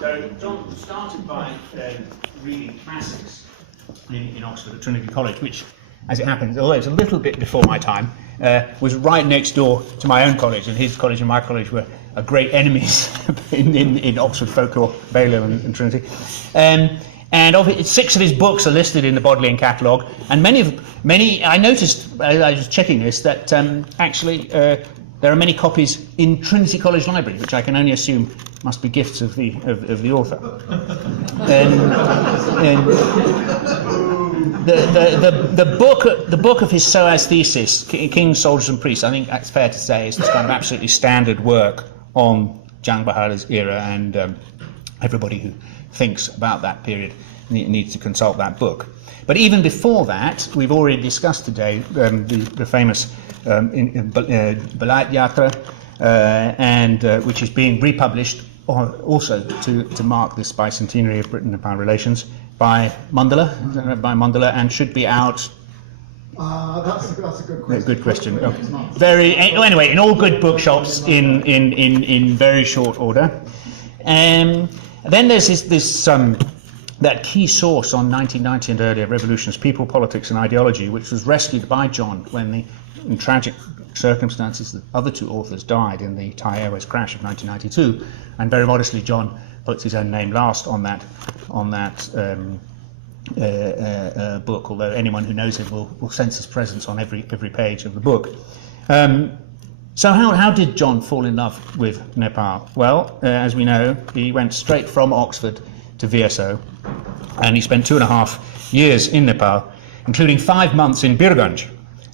So John started by reading classics in Oxford at Trinity College, which, as it happens, although it's a little bit before my time, was right next door to my own college, and his college and my college were great enemies in Oxford folklore, Balliol and Trinity. And of it, 6 of his books are listed in the Bodleian catalogue, and many. I noticed, I was checking this, that actually there are many copies in Trinity College Library, which I can only assume must be gifts of the author. The book of his SOAS thesis, Kings, Soldiers and Priests, I think that's fair to say, is this kind of absolutely standard work on Jang Bahadur's era, and everybody who thinks about that period needs to consult that book. But even before that, we've already discussed today the famous Balayat Yatra, and which is being republished also to mark this bicentenary of Britain-Nepal relations by Mandala, and should be out. That's a good question. Good question. Anyway, in all good bookshops in very short order. Then there's this that key source on 1990 and earlier revolutions, People, Politics and Ideology, which was rescued by John when in tragic circumstances, the other 2 authors died in the Thai Airways crash of 1992, and very modestly John puts his own name last on that book, although anyone who knows him will sense his presence on every page of the book. So how did John fall in love with Nepal? Well, as we know, he went straight from Oxford to VSO, and he spent 2.5 years in Nepal, including 5 months in Birganj.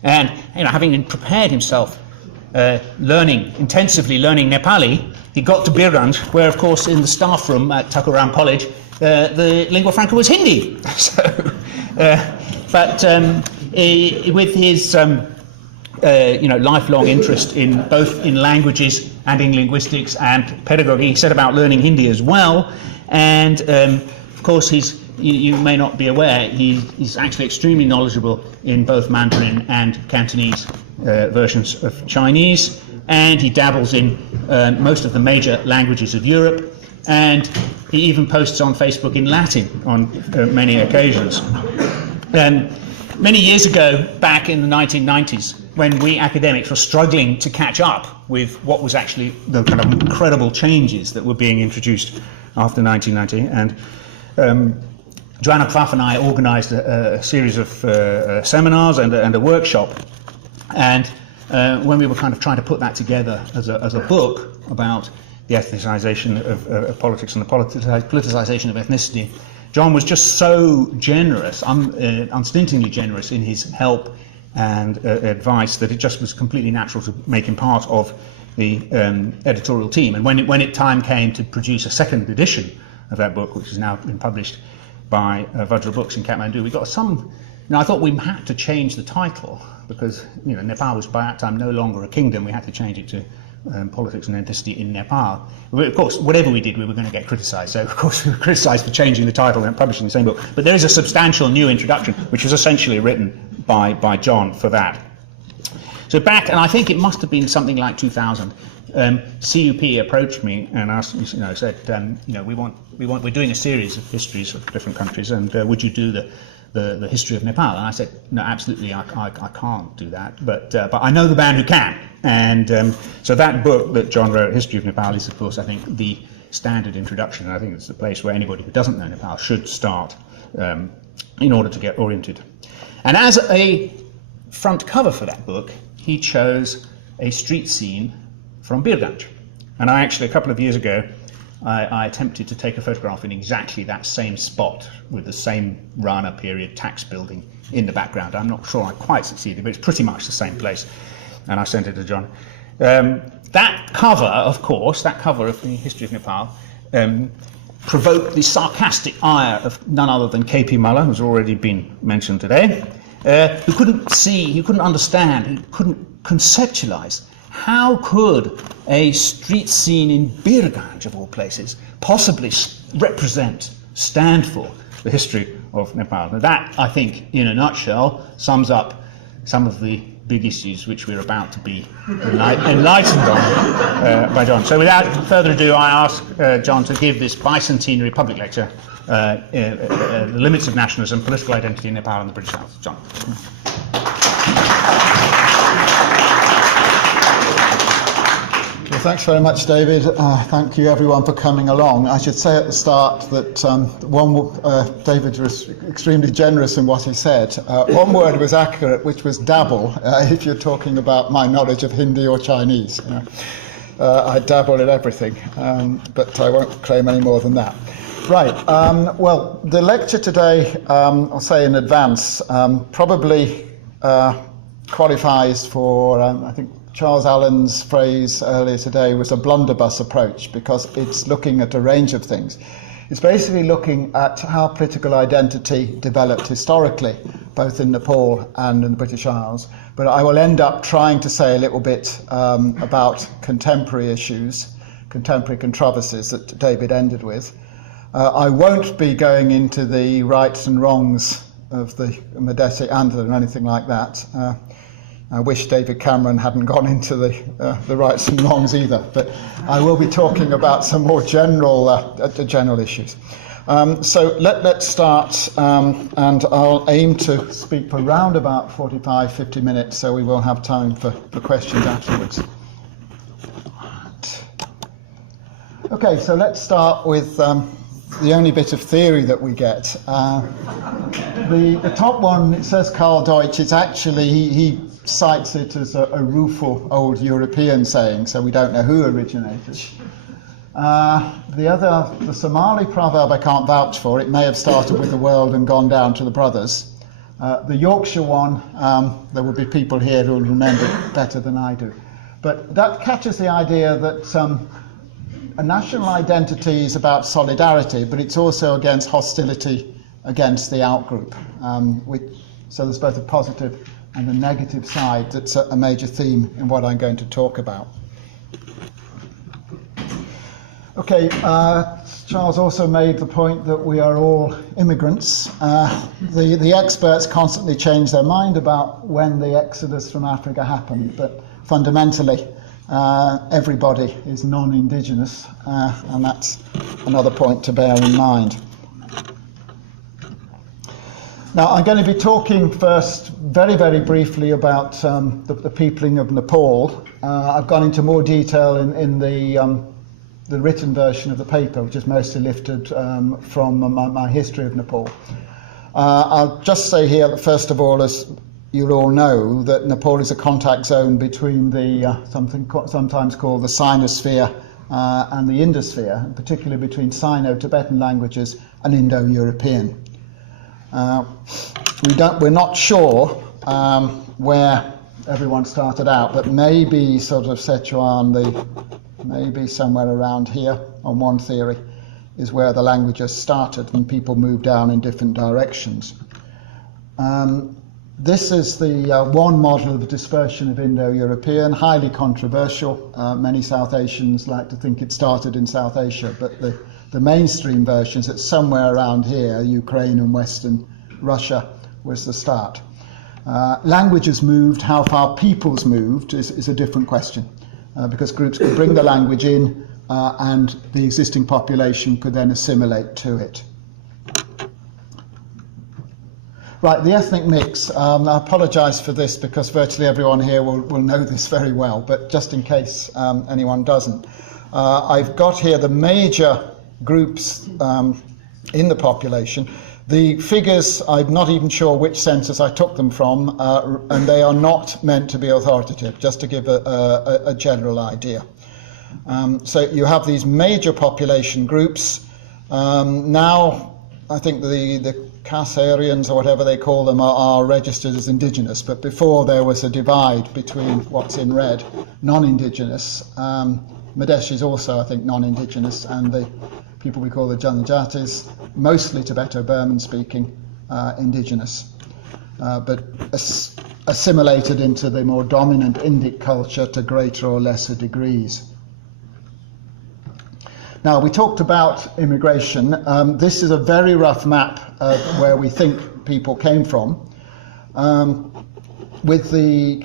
And having prepared himself, intensively learning Nepali, he got to Birganj, where, of course, in the staff room at Thakuram College, the lingua franca was Hindi. With his lifelong interest in both in languages and in linguistics and pedagogy, he set about learning Hindi as well. And of course, you may not be aware, he's actually extremely knowledgeable in both Mandarin and Cantonese versions of Chinese, and he dabbles in most of the major languages of Europe, and he even posts on Facebook in Latin on many occasions. Many years ago, back in the 1990s, when we academics were struggling to catch up with what was actually the kind of incredible changes that were being introduced after 1990, and Joanna Prof and I organised a series of seminars and a workshop, and when we were kind of trying to put that together as a book about the ethnicisation of politics and the politicisation of ethnicity, John was just so generous, unstintingly generous in his help and advice, that it just was completely natural to make him part of the editorial team. And when time came to produce a second edition of that book, which has now been published by Vajra Books in Kathmandu, we got some. I thought we had to change the title because Nepal was by that time no longer a kingdom. We had to change it to Politics and Ethnicity in Nepal. Of course, whatever we did, we were going to get criticised. So, of course, we were criticised for changing the title and publishing the same book. But there is a substantial new introduction, which was essentially written by John for that. So back, and I think it must have been something like 2000. CUP approached me and asked, said, we're doing a series of histories of different countries, and would you do the history of Nepal? And I said, no, absolutely, I can't do that, but I know the man who can. And so that book that John wrote, History of Nepal, is, of course, I think the standard introduction. And I think it's the place where anybody who doesn't know Nepal should start in order to get oriented. And as a front cover for that book, he chose a street scene from Birganj. And I actually, a couple of years ago, I attempted to take a photograph in exactly that same spot with the same Rana period tax building in the background. I'm not sure I quite succeeded, but it's pretty much the same place. And I sent it to John. That cover, of course, that cover of the History of Nepal, provoked the sarcastic ire of none other than K.P. Muller, who's already been mentioned today, who couldn't see, he couldn't understand, he couldn't conceptualize how could a street scene in Birganj, of all places, possibly stand for the history of Nepal. Now that, I think, in a nutshell, sums up some of the big issues which we're about to be enlightened on by John. So without further ado, I ask John to give this bicentenary public lecture, The Limits of Nationalism, Political Identity in Nepal and the British South. John. Well, thanks very much, David. Thank you, everyone, for coming along. I should say at the start that David was extremely generous in what he said. One word was accurate, which was dabble, if you're talking about my knowledge of Hindi or Chinese. I dabble in everything, but I won't claim any more than that. Right, well, the lecture today, I'll say in advance, probably qualifies for, I think, Charles Allen's phrase earlier today was a blunderbuss approach, because it's looking at a range of things. It's basically looking at how political identity developed historically, both in Nepal and in the British Isles. But I will end up trying to say a little bit about contemporary issues, contemporary controversies that David ended with. I won't be going into the rights and wrongs of the Madesi Andhra or anything like that. I wish David Cameron hadn't gone into the rights and wrongs either, but I will be talking about some more general issues. So let's start, and I'll aim to speak for around about 45-50 minutes, so we will have time for questions afterwards. Okay, so let's start with the only bit of theory that we get. The top one, it says Karl Deutsch. It's actually, he cites it as a rueful old European saying, so we don't know who originated. The other, the Somali proverb, I can't vouch for. It may have started with the world and gone down to the brothers. The Yorkshire one, there will be people here who will remember it better than I do. But that catches the idea that a national identity is about solidarity, but it's also against hostility against the outgroup. So there's both a positive and a negative side that's a major theme in what I'm going to talk about. Okay, Charles also made the point that we are all immigrants. The experts constantly change their mind about when the exodus from Africa happened, but fundamentally everybody is non-indigenous, and that's another point to bear in mind. Now, I'm going to be talking first very, very briefly about the peopling of Nepal. I've gone into more detail in the written version of the paper, which is mostly lifted from my history of Nepal. I'll just say here that, first of all, as you'll all know, that Nepal is a contact zone between the sometimes called the Sinosphere and the Indosphere, and particularly between Sino-Tibetan languages and Indo-European. We're not sure where everyone started out, but maybe sort of Sichuan, maybe somewhere around here, on one theory, is where the languages started and people moved down in different directions. This is the one model of dispersion of Indo-European, highly controversial. Many South Asians like to think it started in South Asia, but the mainstream version is that somewhere around here, Ukraine and Western Russia was the start. Languages moved, how far peoples moved is a different question, because groups could bring the language in and the existing population could then assimilate to it. Right, the ethnic mix. I apologise for this because virtually everyone here will know this very well, but just in case anyone doesn't. I've got here the major groups in the population. The figures, I'm not even sure which census I took them from, and they are not meant to be authoritative, just to give a general idea. So you have these major population groups. Now, I think the Kassarians, or whatever they call them, are registered as indigenous, but before there was a divide between what's in red, non-indigenous. Madesi is also, I think, non-indigenous, and the people we call the Janjatis, mostly Tibeto-Burman speaking, indigenous, but assimilated into the more dominant Indic culture to greater or lesser degrees. Now, we talked about immigration. This is a very rough map of where we think people came from. with the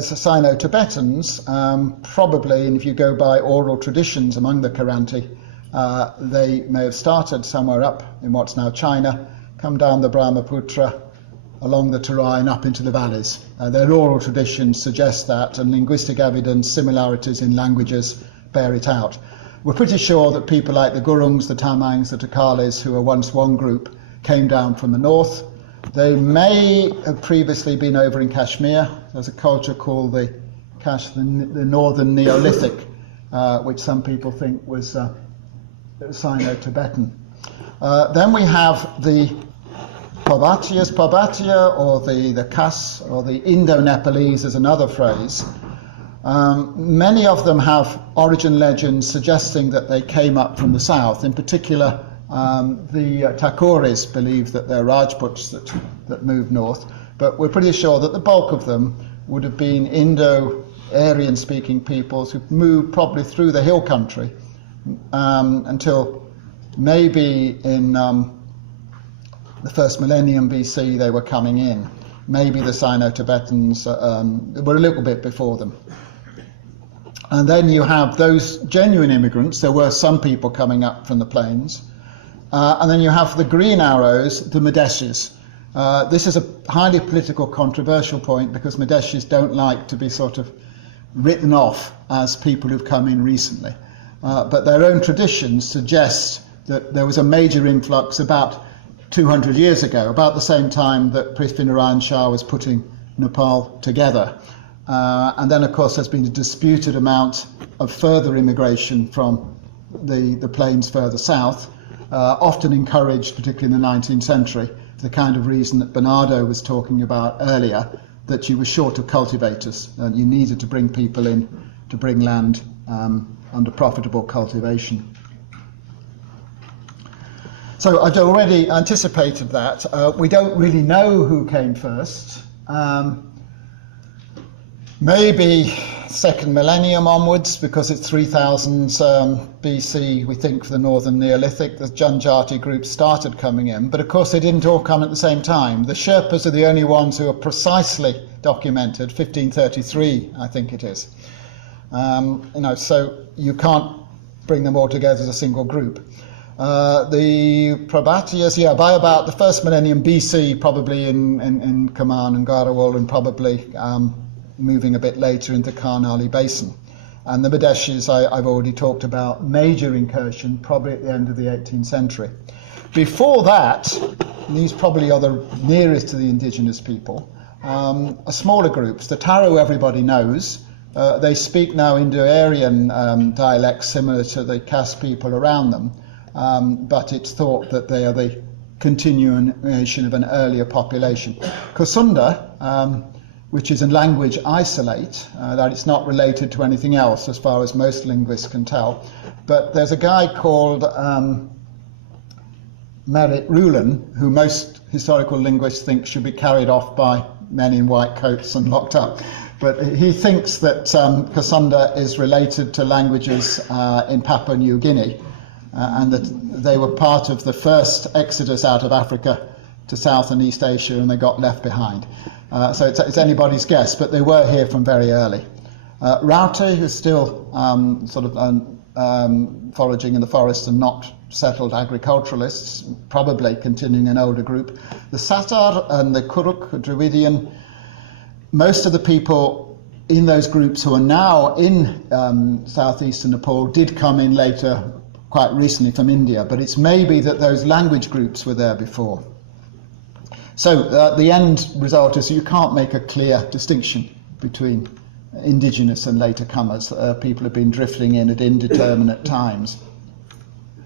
Sino-Tibetans, probably, and if you go by oral traditions among the Kiranti, they may have started somewhere up in what's now China, come down the Brahmaputra, along the Terai and up into the valleys. Their oral traditions suggest that, and linguistic evidence, similarities in languages bear it out. We're pretty sure that people like the Gurungs, the Tamangs, the Takalis, who were once one group, came down from the north. They may have previously been over in Kashmir. There's a culture called the Northern Neolithic, which some people think was Sino-Tibetan. Then we have the Parbatia, or the Khas, or the Indo-Nepalese is another phrase. Many of them have origin legends suggesting that they came up from the south. In particular, the Thakuris believe that they're Rajputs that moved north, but we're pretty sure that the bulk of them would have been Indo-Aryan speaking peoples who moved probably through the hill country until maybe in the first millennium BC they were coming in. Maybe the Sino-Tibetans were a little bit before them. And then you have those genuine immigrants. There were some people coming up from the plains. And then you have the green arrows, the Madeshis. This is a highly political, controversial point because Madeshis don't like to be sort of written off as people who've come in recently. But their own traditions suggest that there was a major influx about 200 years ago, about the same time that Prithvinarayan Shah was putting Nepal together. And then, of course, there's been a disputed amount of further immigration from the plains further south, often encouraged, particularly in the 19th century, for the kind of reason that Bernardo was talking about earlier, that you were short of cultivators and you needed to bring people in to bring land under profitable cultivation. So I've already anticipated that. We don't really know who came first. Maybe second millennium onwards, because it's 3000 BC, we think, for the Northern Neolithic. The Janjati groups started coming in, but of course they didn't all come at the same time. The Sherpas are the only ones who are precisely documented, 1533, I think it is. So you can't bring them all together as a single group. The Prabhatias, by about the first millennium BC, probably in Kaman and Garawal, and probably moving a bit later into Karnali Basin. And the Madeshis, I've already talked about, major incursion, probably at the end of the 18th century. Before that, and these probably are the nearest to the indigenous people, are smaller groups. The Taro everybody knows. They speak now Indo-Aryan dialects similar to the Khas people around them. But it's thought that they are the continuation of an earlier population. Kusunda, which is a language isolate, that it's not related to anything else as far as most linguists can tell. But there's a guy called Merit Rulin, who most historical linguists think should be carried off by men in white coats and locked up. But he thinks that Kusunda is related to languages in Papua New Guinea, and that they were part of the first exodus out of Africa to South and East Asia, and they got left behind. So it's anybody's guess, but they were here from very early. Rauti, who's still foraging in the forest and not settled agriculturalists, probably continuing an older group. The Satar and the Kuruk, Dravidian, most of the people in those groups who are now in southeastern Nepal did come in later, quite recently, from India, but it's maybe that those language groups were there before. So the end result is you can't make a clear distinction between indigenous and later comers. People have been drifting in at indeterminate times.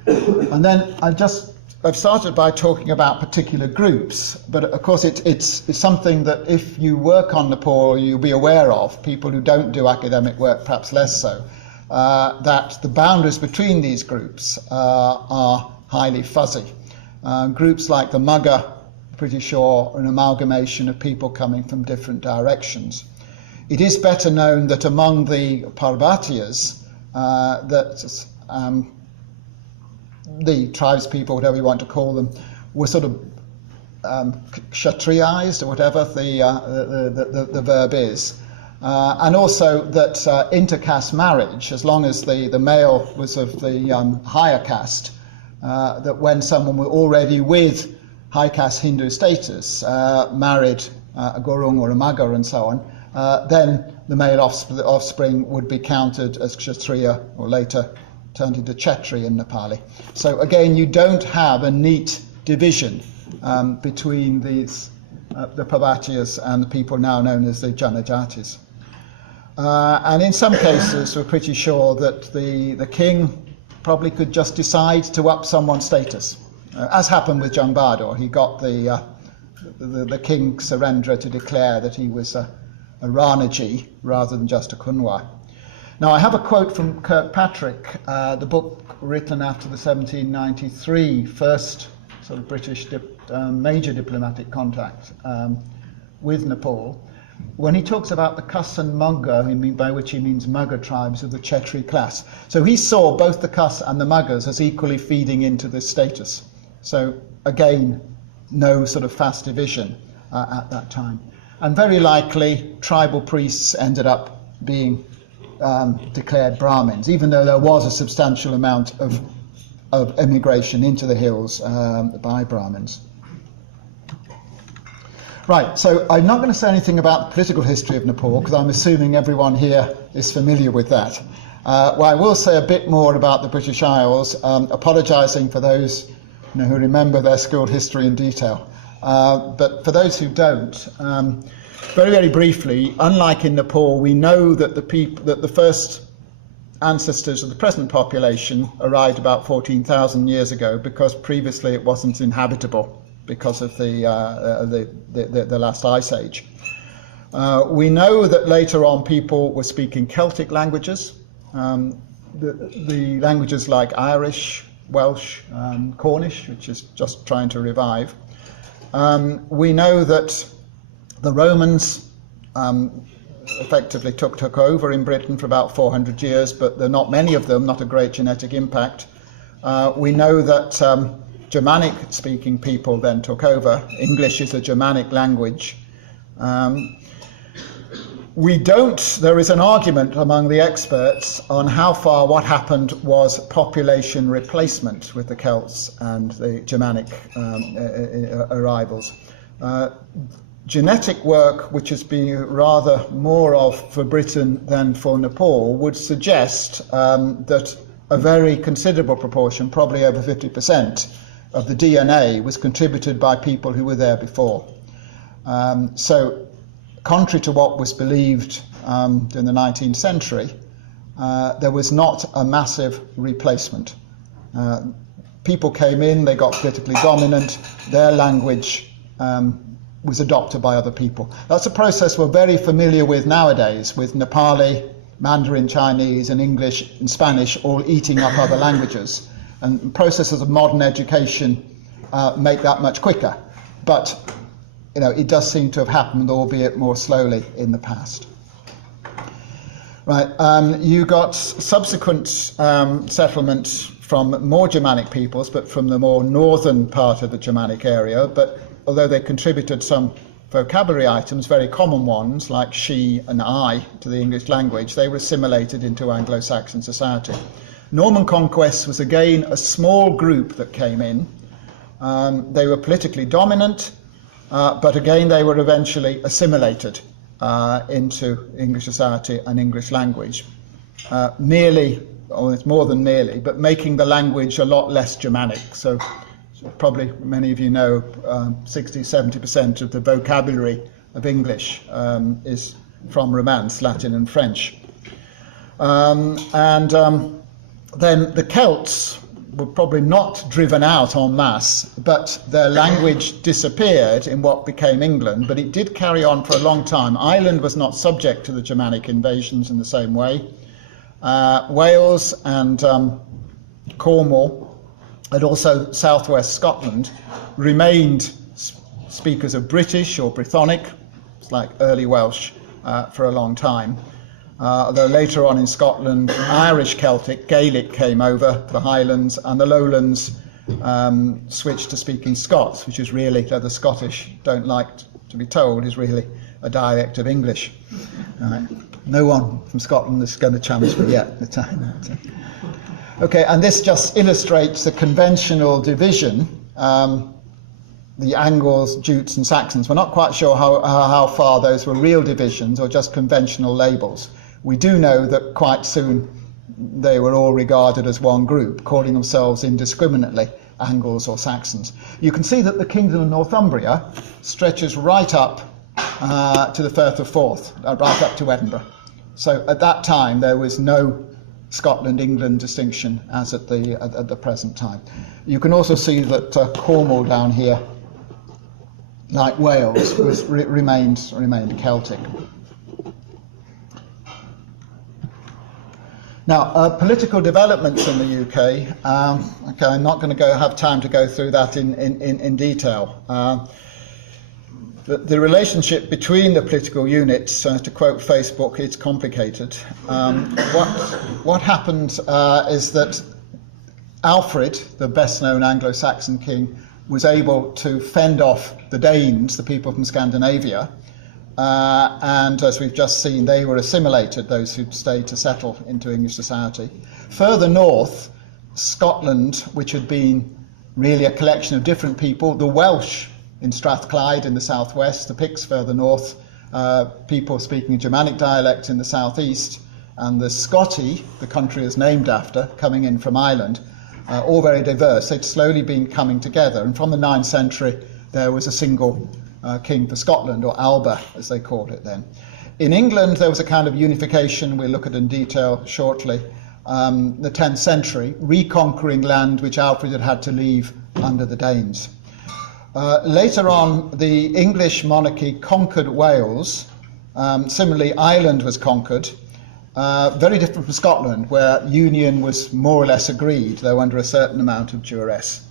And then I've started by talking about particular groups, but of course it's something that if you work on Nepal you'll be aware of, people who don't do academic work perhaps less so, that the boundaries between these groups are highly fuzzy. Groups like the Magha, pretty sure, are an amalgamation of people coming from different directions. It is better known that among the Parvatias, the tribespeople, whatever you want to call them, were sort of kshatriyized, or whatever the verb is. And also that intercaste marriage, as long as the male was of the higher caste, that when someone was already with high caste Hindu status, married a Gurung or a Magar and so on, then the male offspring would be counted as Kshatriya, or later turned into Kshetri in Nepali. So again, you don't have a neat division between these, the Pavatyas and the people now known as the Janajatis. And in some cases, we're pretty sure that the king probably could just decide to up someone's status, as happened with Jung Bahadur. He got the king Surendra to declare that he was a Ranaji rather than just a Kunwa. Now, I have a quote from Kirkpatrick, the book written after the 1793 first sort of British major diplomatic contact with Nepal, when he talks about the Kuss and Mugger, by which he means Mugger tribes of the Kshetri class. So he saw both the Kuss and the Muggers as equally feeding into this status. So again, no sort of fast division at that time. And very likely, tribal priests ended up being declared Brahmins, even though there was a substantial amount of immigration into the hills by Brahmins. Right, so I'm not going to say anything about the political history of Nepal, because I'm assuming everyone here is familiar with that. Well, I will say a bit more about the British Isles, apologising for those who remember their school history in detail. But for those who don't, very, very briefly, unlike in Nepal, we know that the first ancestors of the present population arrived about 14,000 years ago, because previously it wasn't inhabitable because of the last ice age. We know that later on people were speaking Celtic languages, the languages like Irish, Welsh, Cornish, which is just trying to revive. We know that the Romans effectively took over in Britain for about 400 years, but there are not many of them, not a great genetic impact. We know that Germanic-speaking people then took over. English is a Germanic language. There is an argument among the experts on how far what happened was population replacement with the Celts and the Germanic arrivals. Genetic work, which has been rather more of for Britain than for Nepal, would suggest that a very considerable proportion, probably over 50%, of the DNA was contributed by people who were there before. So, contrary to what was believed in the 19th century, there was not a massive replacement. People came in, they got politically dominant, their language was adopted by other people. That's a process we're very familiar with nowadays, with Nepali, Mandarin Chinese, and English and Spanish all eating up other languages. And processes of modern education make that much quicker. But it does seem to have happened, albeit more slowly in the past. Right, you got subsequent settlement from more Germanic peoples, but from the more northern part of the Germanic area. But although they contributed some vocabulary items, very common ones, like she and I to the English language, they were assimilated into Anglo-Saxon society. Norman conquest was again a small group that came in. They were politically dominant, but again they were eventually assimilated into English society and English language. It's more than merely, but making the language a lot less Germanic. So probably many of you know 60-70% of the vocabulary of English is from Romance, Latin and French. Then the Celts were probably not driven out en masse, but their language disappeared in what became England, but it did carry on for a long time. Ireland was not subject to the Germanic invasions in the same way. Wales and Cornwall, and also southwest Scotland, remained speakers of British or Brythonic, it's like early Welsh, for a long time. Although later on in Scotland, Irish Celtic, Gaelic came over the Highlands, and the Lowlands switched to speaking Scots, which is really, though the Scottish don't like to be told, is really a dialect of English. No one from Scotland is going to challenge me yet at the time. Okay, and this just illustrates the conventional division. The Angles, Jutes and Saxons. We're not quite sure how far those were real divisions or just conventional labels. We do know that quite soon they were all regarded as one group, calling themselves indiscriminately Angles or Saxons. You can see that the Kingdom of Northumbria stretches right up to the Firth of Forth, right up to Edinburgh. So at that time there was no Scotland-England distinction as at the present time. You can also see that Cornwall down here, like Wales, remained Celtic. Now, political developments in the UK. Okay, I'm not going to have time to go through that in detail. But the relationship between the political units, to quote Facebook, it's complicated. What happened is that Alfred, the best-known Anglo-Saxon king, was able to fend off the Danes, the people from Scandinavia, and as we've just seen, they were assimilated, those who'd stayed to settle into English society. Further north, Scotland, which had been really a collection of different people, the Welsh in Strathclyde in the southwest, the Picts further north, people speaking a Germanic dialect in the southeast, and the Scoti, the country is named after, coming in from Ireland, all very diverse. They'd slowly been coming together, and from the 9th century there was a single king for Scotland, or Alba as they called it then. In England there was a kind of unification we'll look at in detail shortly. The 10th century, reconquering land which Alfred had had to leave under the Danes. Later on, the English monarchy conquered Wales. Similarly, Ireland was conquered. Very different from Scotland, where union was more or less agreed, though under a certain amount of duress.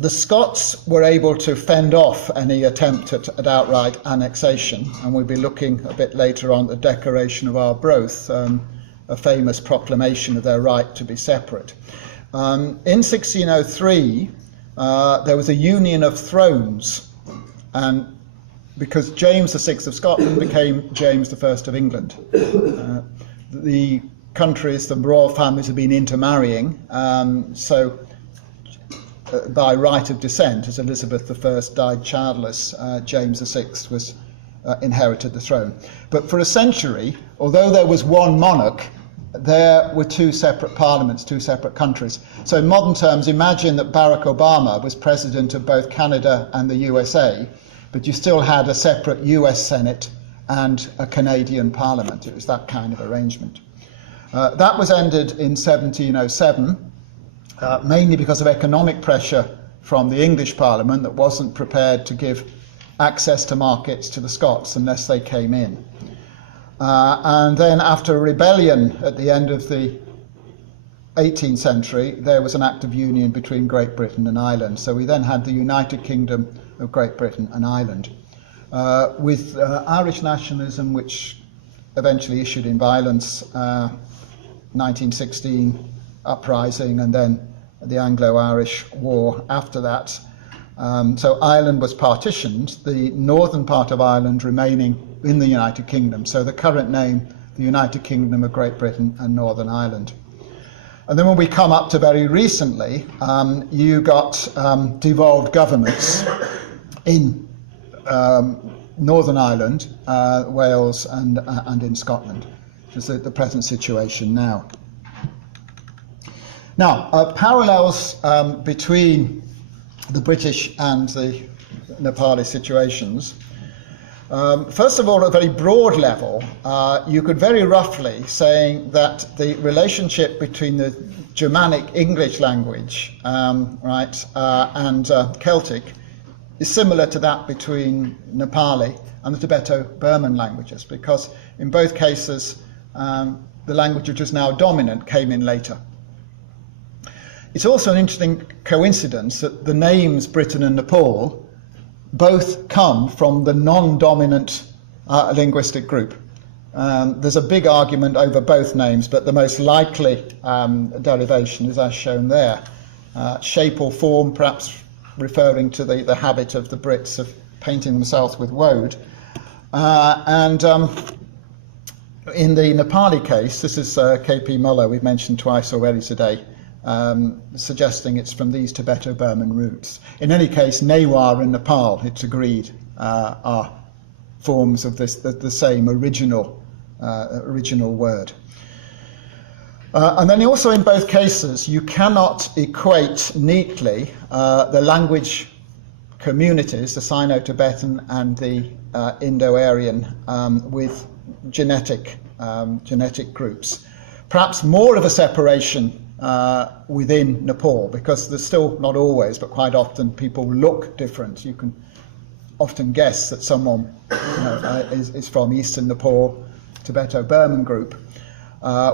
The Scots were able to fend off any attempt at outright annexation, and we'll be looking a bit later on the Declaration of Arbroath, a famous proclamation of their right to be separate. In 1603, there was a union of thrones, and because James VI of Scotland became James I of England. The countries, the royal families have been intermarrying, so by right of descent, as Elizabeth I died childless, James VI was inherited the throne. But for a century, although there was one monarch, there were two separate parliaments, two separate countries. So in modern terms, imagine that Barack Obama was president of both Canada and the USA, but you still had a separate US Senate and a Canadian Parliament. It was that kind of arrangement. That was ended in 1707, mainly because of economic pressure from the English Parliament that wasn't prepared to give access to markets to the Scots unless they came in. And then after a rebellion at the end of the 18th century, there was an act of union between Great Britain and Ireland. So we then had the United Kingdom of Great Britain and Ireland, with Irish nationalism, which eventually issued in violence, 1916 uprising, and then the Anglo-Irish War after that. So Ireland was partitioned, the northern part of Ireland remaining in the United Kingdom. So the current name, the United Kingdom of Great Britain and Northern Ireland. And then when we come up to very recently, you got devolved governments in Northern Ireland, Wales and in Scotland, which is the present situation now. Now, parallels between the British and the Nepali situations. First of all, at a very broad level, you could very roughly say that the relationship between the Germanic English language and Celtic is similar to that between Nepali and the Tibeto-Burman languages, because in both cases the language which is now dominant came in later. It's also an interesting coincidence that the names Britain and Nepal both come from the non-dominant linguistic group. There's a big argument over both names, but the most likely derivation is as shown there. Shape or form, perhaps referring to the habit of the Brits of painting themselves with woad. In the Nepali case, this is K.P. Muller, we've mentioned twice already today, suggesting it's from these Tibeto-Burman roots. In any case, Newar in Nepal, it's agreed, are forms of this, the same original word. And then also in both cases, you cannot equate neatly the language communities, the Sino-Tibetan and the Indo-Aryan, with genetic groups. Perhaps more of a separation within Nepal, because there's still, not always, but quite often people look different. You can often guess that someone is from Eastern Nepal, Tibeto-Burman group,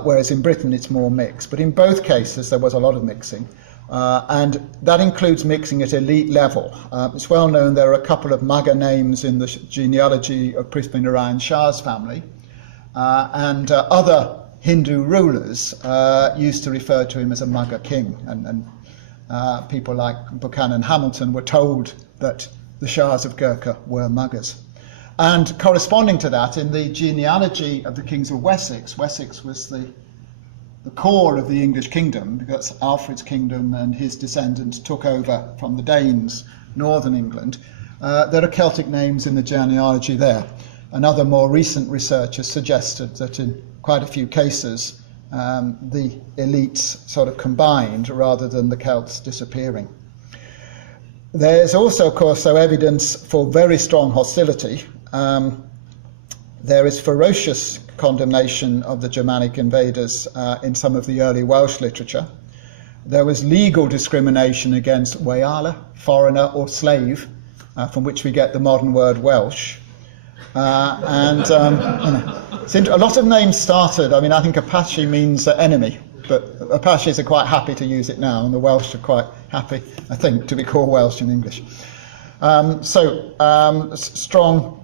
whereas in Britain it's more mixed. But in both cases there was a lot of mixing, and that includes mixing at elite level. It's well known there are a couple of Magha names in the genealogy of Prithvi-Narayan Shah's family, and other Hindu rulers used to refer to him as a Magha king, and people like Buchanan Hamilton were told that the Shahs of Gurkha were Maghas. And corresponding to that, in the genealogy of the kings of Wessex, Wessex was the core of the English kingdom, because Alfred's kingdom and his descendants took over from the Danes, northern England. There are Celtic names in the genealogy there. And other more recent research has suggested that in quite a few cases, the elites sort of combined rather than the Celts disappearing. There's also, of course, evidence for very strong hostility. There is ferocious condemnation of the Germanic invaders in some of the early Welsh literature. There was legal discrimination against Wayala, foreigner or slave, from which we get the modern word Welsh. A lot of names started, I think Apache means enemy, but Apaches are quite happy to use it now, and the Welsh are quite happy, I think, to be called Welsh in English. Strong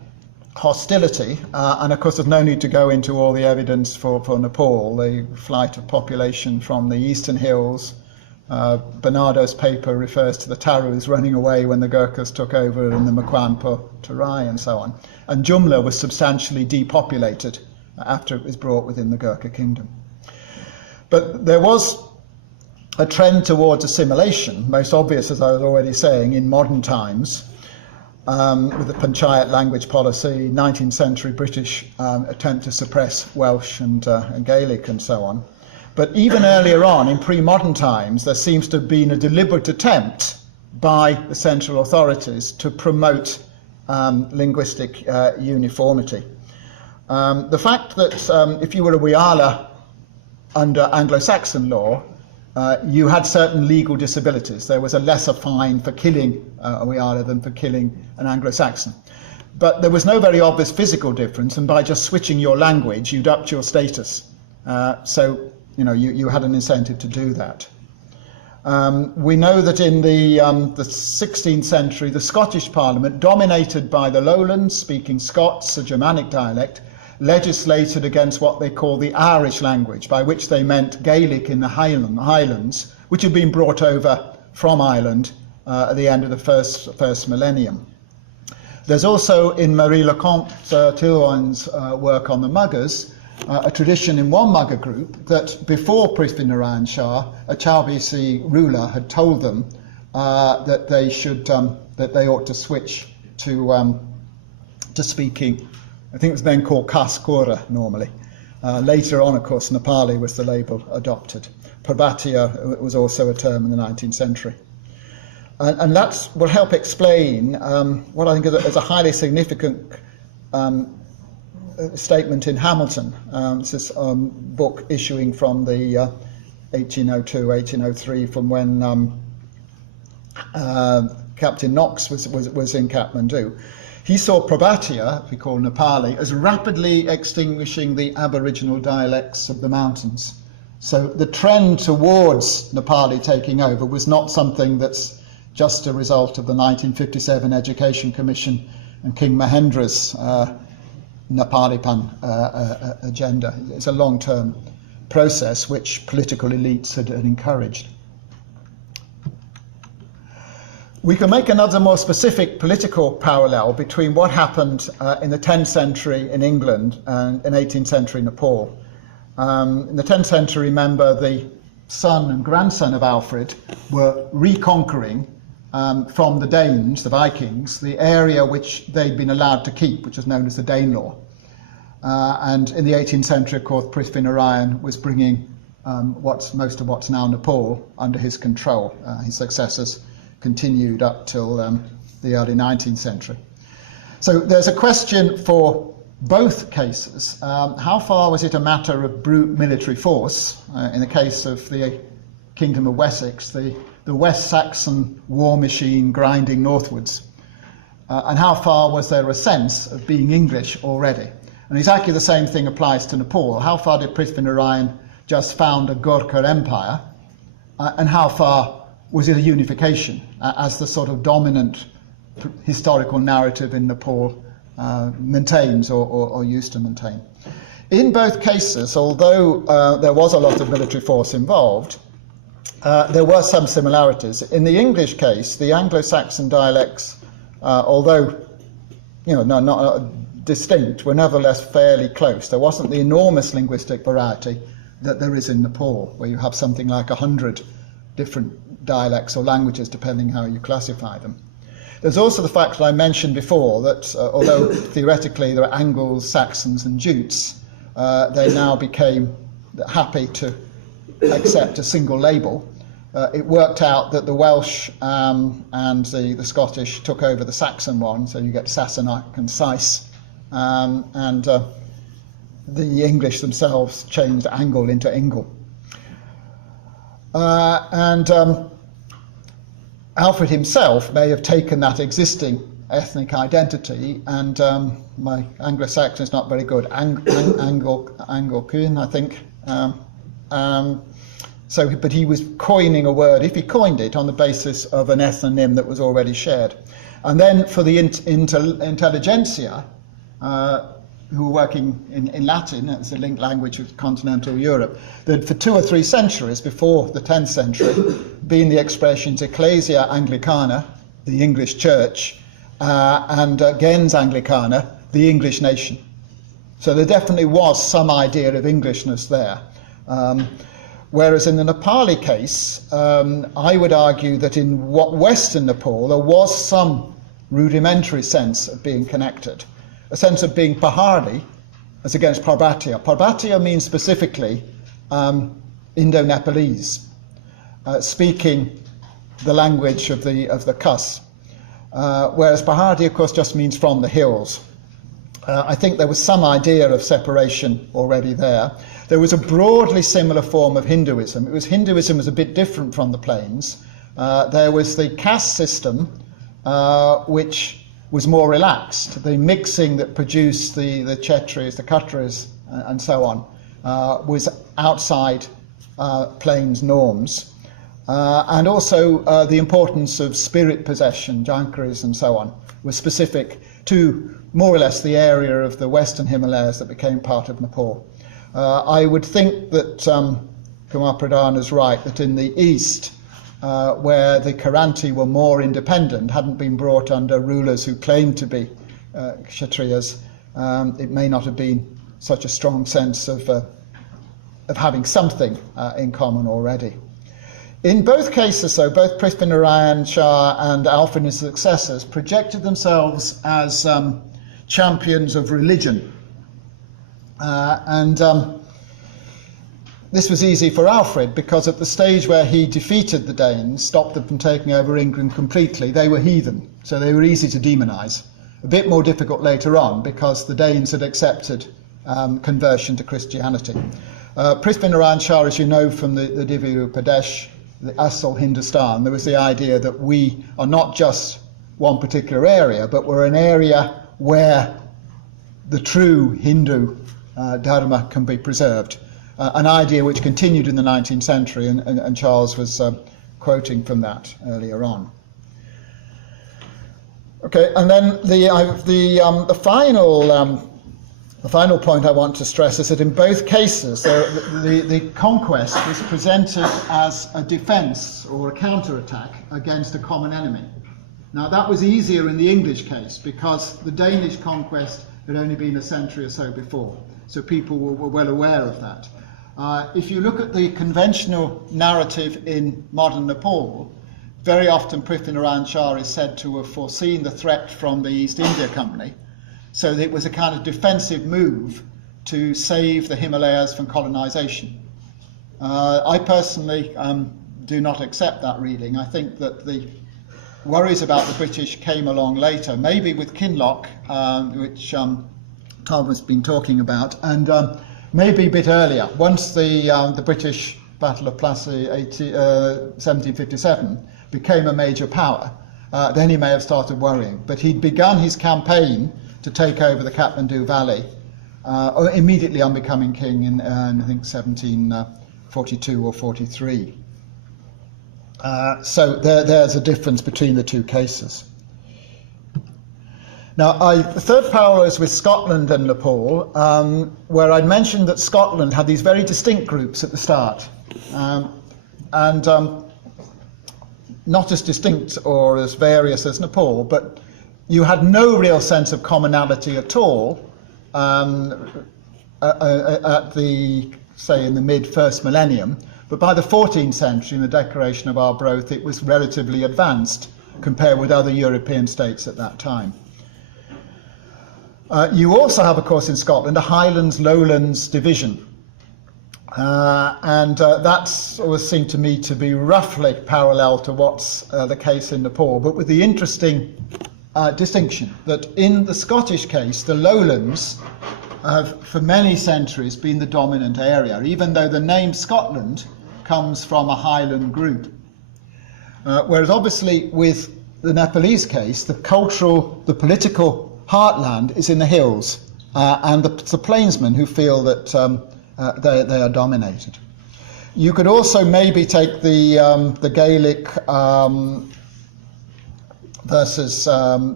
hostility, and of course there's no need to go into all the evidence for Nepal, the flight of population from the eastern hills. Bernardo's paper refers to the Tarus running away when the Gurkhas took over in the Makwanpur, Tarai and so on. And Jumla was substantially depopulated after it was brought within the Gurkha kingdom. But there was a trend towards assimilation, most obvious, as I was already saying, in modern times, with the Panchayat language policy, 19th century British attempt to suppress Welsh and Gaelic and so on. But even earlier on, in pre-modern times, there seems to have been a deliberate attempt by the central authorities to promote linguistic uniformity. The fact that if you were a Wiyala under Anglo-Saxon law, you had certain legal disabilities. There was a lesser fine for killing a Wiyala than for killing an Anglo-Saxon. But there was no very obvious physical difference, and by just switching your language, you'd upped your status. So you had an incentive to do that. We know that in the 16th century, the Scottish Parliament, dominated by the Lowlands-speaking Scots, a Germanic dialect, legislated against what they call the Irish language, by which they meant Gaelic in the Highlands, which had been brought over from Ireland at the end of the first millennium. There's also in Marie Lecomte Tilloin's work on the Maghas, a tradition in one Magha group that before Prithvi-Narayan Shah, a Chalbisi ruler had told them that they should that they ought to switch to speaking, I think it was then called Kaskura normally. Later on, of course, Nepali was the label adopted. Prabhatia was also a term in the 19th century. And that will help explain what I think is a highly significant statement in Hamilton. This is a book issuing from the 1802, 1803, from when Captain Knox was in Kathmandu. He saw Prabhatia, we call Nepali, as rapidly extinguishing the Aboriginal dialects of the mountains. So the trend towards Nepali taking over was not something that's just a result of the 1957 Education Commission and King Mahendra's Nepalipan agenda. It's a long-term process which political elites had encouraged. We can make another more specific political parallel between what happened in the 10th century in England and in 18th century Nepal. In the 10th century, remember, the son and grandson of Alfred were reconquering from the Danes, the Vikings, the area which they'd been allowed to keep, which is known as the Danelaw. And in the 18th century, of course, Prithvinarayan was bringing most of what's now Nepal under his control. His successors continued up till the early 19th century. So there's a question for both cases. How far was it a matter of brute military force? In the case of the Kingdom of Wessex, the West Saxon war machine grinding northwards. And how far was there a sense of being English already? And exactly the same thing applies to Nepal. How far did Prithvinarayan just found a Gurkha empire? And how far was it a unification as the sort of dominant historical narrative in Nepal maintains or used to maintain? In both cases, although there was a lot of military force involved, there were some similarities. In the English case, the Anglo-Saxon dialects, although not distinct, were nevertheless fairly close. There wasn't the enormous linguistic variety that there is in Nepal, where you have something like 100 different dialects or languages, depending how you classify them. There's also the fact that I mentioned before that although theoretically there are Angles, Saxons and Jutes, they now became happy to accept a single label. It worked out that the Welsh and the Scottish took over the Saxon one, so you get Sassenach and Sais, and the English themselves changed Angle into Ingle. Alfred himself may have taken that existing ethnic identity, and my Anglo-Saxon is not very good, Anglo-Kuhn, I think. But he was coining a word, if he coined it, on the basis of an ethnonym that was already shared. And then for the intelligentsia, who were working in Latin, as a linked language of continental Europe, that for 2 or 3 centuries before the 10th century, been the expressions Ecclesia Anglicana, the English church, and gens Anglicana, the English nation. So there definitely was some idea of Englishness there. Whereas in the Nepali case, I would argue that in Western Nepal, there was some rudimentary sense of being connected. A sense of being Pahari as against Parbhatia. Parbhatia means specifically Indo-Nepalese, speaking the language of the Khas, whereas Pahari, of course, just means from the hills. I think there was some idea of separation already there. There was a broadly similar form of Hinduism. Hinduism was a bit different from the plains. There was the caste system, which was more relaxed. The mixing that produced the Kshetris, the Khatris, and so on, was outside plains norms. And also the importance of spirit possession, Jankaris and so on, was specific to more or less the area of the Western Himalayas that became part of Nepal. I would think that Kumar Pradhan is right, that in the east, where the Karanti were more independent, hadn't been brought under rulers who claimed to be Kshatriyas, it may not have been such a strong sense of having something in common already. In both cases, though, both Prithvinarayan Shah and Alfred and his successors projected themselves as champions of religion. This was easy for Alfred because at the stage where he defeated the Danes, stopped them from taking over England completely, they were heathen, so they were easy to demonise. A bit more difficult later on because the Danes had accepted conversion to Christianity. Prithvinarayan Shah, as you know from the Divya Pradesh, the Asal Hindustan, there was the idea that we are not just one particular area, but we're an area where the true Hindu Dharma can be preserved. An idea which continued in the 19th century, and Charles was quoting from that earlier on. Okay, and then the final The final point I want to stress is that in both cases, the conquest was presented as a defence or a counter-attack against a common enemy. Now, that was easier in the English case because the Danish conquest had only been a century or so before, so people were well aware of that. If you look at the conventional narrative in modern Nepal, very often Prithviraj Shah is said to have foreseen the threat from the East India Company, so that it was a kind of defensive move to save the Himalayas from colonization. I personally do not accept that reading. I think that the worries about the British came along later, maybe with Kinloch, which Tom has been talking about, and maybe a bit earlier. Once the British Battle of Plassey 1757 became a major power, then he may have started worrying. But he'd begun his campaign to take over the Kathmandu Valley immediately on becoming king in I think 1742 or 43. So there's a difference between the two cases. Now, the third parallel is with Scotland and Nepal, where I mentioned that Scotland had these very distinct groups at the start, and not as distinct or as various as Nepal, but you had no real sense of commonality at all at the, say, in the mid-first millennium. But by the 14th century, in the Declaration of Arbroath, it was relatively advanced compared with other European states at that time. You also have, of course, in Scotland, a Highlands-Lowlands division. And that's always seemed to me to be roughly parallel to what's the case in Nepal, but with the interesting distinction that in the Scottish case, the lowlands have for many centuries been the dominant area, even though the name Scotland comes from a highland group. Whereas obviously with the Nepalese case, the political heartland is in the hills, and it's the plainsmen who feel that they are dominated. You could also maybe take the Gaelic versus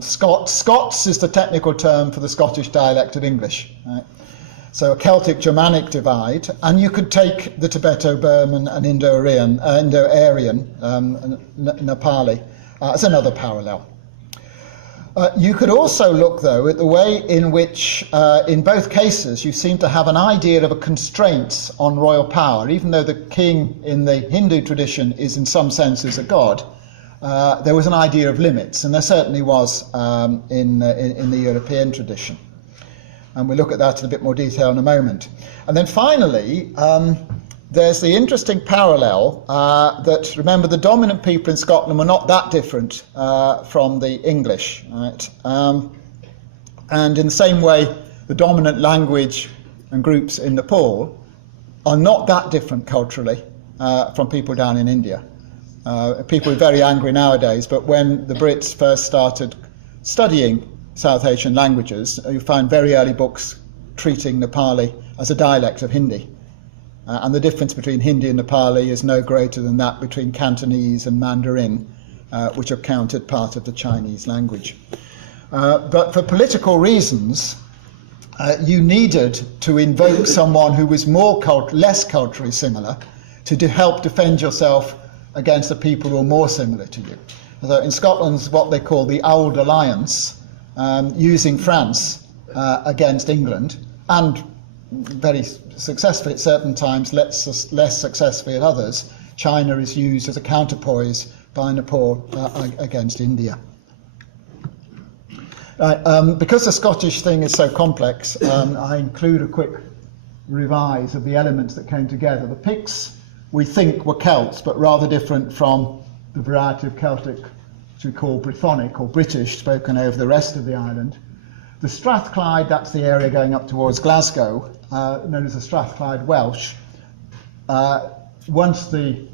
Scots. Scots is the technical term for the Scottish dialect of English. Right? So a Celtic-Germanic divide, and you could take the Tibeto-Burman and Indo-Aryan Nepali as another parallel. You could also look, though, at the way in which, in both cases, you seem to have an idea of a constraint on royal power. Even though the king in the Hindu tradition is in some senses a god, there was an idea of limits, and there certainly was in the European tradition. And we'll look at that in a bit more detail in a moment. And then finally, there's the interesting parallel that, remember, the dominant people in Scotland were not that different from the English, right? And in the same way, the dominant language and groups in Nepal are not that different culturally from people down in India. People are very angry nowadays, but when the Brits first started studying South Asian languages, you find very early books treating Nepali as a dialect of Hindi. And the difference between Hindi and Nepali is no greater than that between Cantonese and Mandarin, which are counted part of the Chinese language. But for political reasons, you needed to invoke someone who was less culturally similar to help defend yourself against the people who are more similar to you. So in Scotland, what they call the Old Alliance, using France against England, and very successfully at certain times, less successfully at others. China is used as a counterpoise by Nepal against India. Because the Scottish thing is so complex, I include a quick revise of the elements that came together. The Picts, we think, were Celts, but rather different from the variety of Celtic which we call Brythonic or British, spoken over the rest of the island. The Strathclyde, that's the area going up towards Glasgow, known as the Strathclyde Welsh. Once the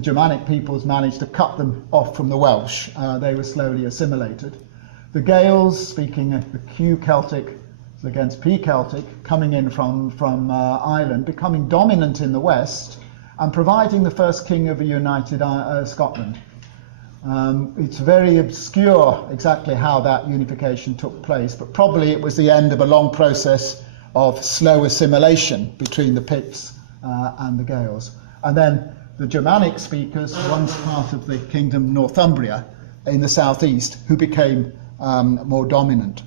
Germanic peoples managed to cut them off from the Welsh, they were slowly assimilated. The Gaels, speaking the Q Celtic against P Celtic, coming in from Ireland, becoming dominant in the west and providing the first king of a united Scotland. It's very obscure exactly how that unification took place, but probably it was the end of a long process of slow assimilation between the Picts and the Gaels. And then the Germanic speakers, once part of the Kingdom of Northumbria in the southeast, who became more dominant.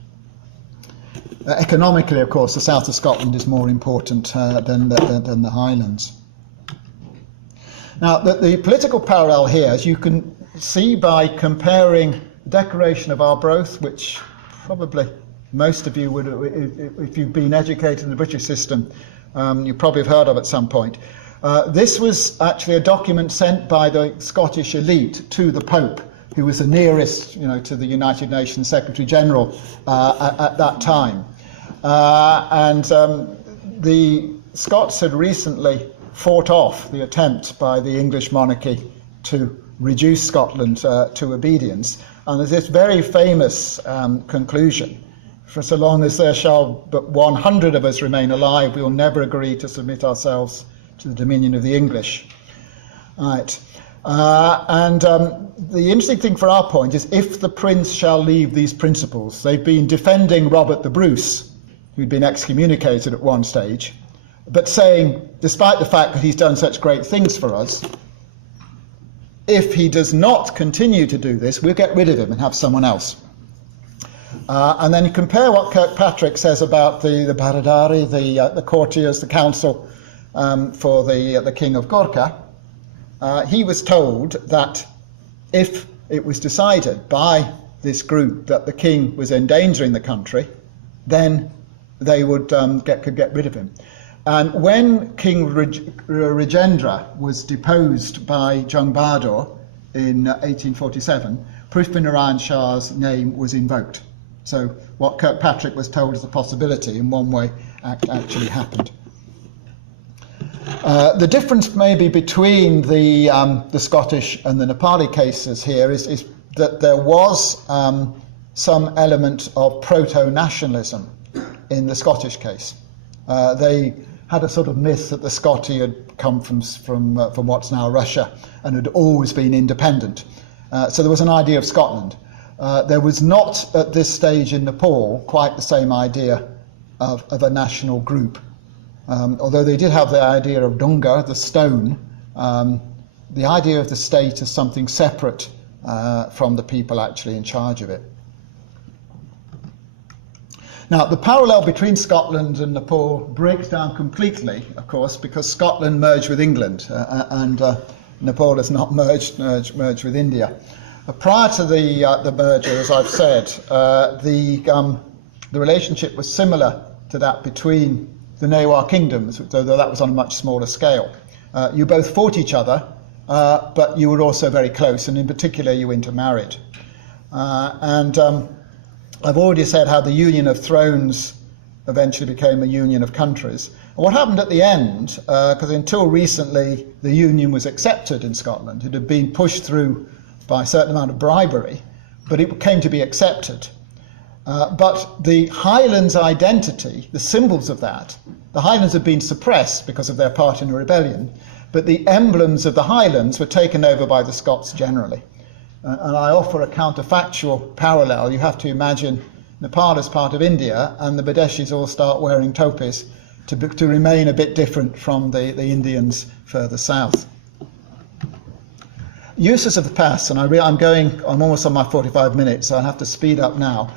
Economically, of course, the south of Scotland is more important than the Highlands. Now, the political parallel here, as you can see by comparing the Declaration of Arbroath, which probably most of you would, if you've been educated in the British system, you probably have heard of at some point. This was actually a document sent by the Scottish elite to the Pope, who was the nearest, to the United Nations Secretary General at that time. The Scots had recently fought off the attempt by the English monarchy to reduce Scotland to obedience. And there's this very famous conclusion: for so long as there shall but 100 of us remain alive, we will never agree to submit ourselves to the dominion of the English. Right. The interesting thing for our point is, if the prince shall leave these principles, they've been defending Robert the Bruce, who'd been excommunicated at one stage, but saying, despite the fact that he's done such great things for us, if he does not continue to do this, we'll get rid of him and have someone else. And then you compare what Kirkpatrick says about the Baradari, the courtiers, the council for the King of Gorkha. He was told that if it was decided by this group that the king was endangering the country, then they would could get rid of him. And when King Rajendra was deposed by Jung Bahadur in 1847, Prithvinarayan Shah's name was invoked. So what Kirkpatrick was told as a possibility, in one way, actually happened. The difference maybe between the Scottish and the Nepali cases here is that there was some element of proto-nationalism in the Scottish case. They had a sort of myth that the Scoti had come from what's now Russia and had always been independent. So there was an idea of Scotland. There was not at this stage in Nepal quite the same idea of a national group. Although they did have the idea of Dunga, the stone, the idea of the state as something separate from the people actually in charge of it. Now, the parallel between Scotland and Nepal breaks down completely, of course, because Scotland merged with England and Nepal has not merged with India. Prior to the merger, as I've said, the relationship was similar to that between the Newar kingdoms, though that was on a much smaller scale. You both fought each other, but you were also very close, and in particular you intermarried. I've already said how the Union of Thrones eventually became a union of countries. And what happened at the end, because until recently the union was accepted in Scotland, it had been pushed through by a certain amount of bribery, but it came to be accepted. But the Highlands identity, the symbols of that, the Highlands had been suppressed because of their part in a rebellion, but the emblems of the Highlands were taken over by the Scots generally. And I offer a counterfactual parallel. You have to imagine Nepal as part of India, and the Badeshis all start wearing topis to remain a bit different from the Indians further south. Uses of the past, and I'm almost on my 45 minutes, so I have to speed up now.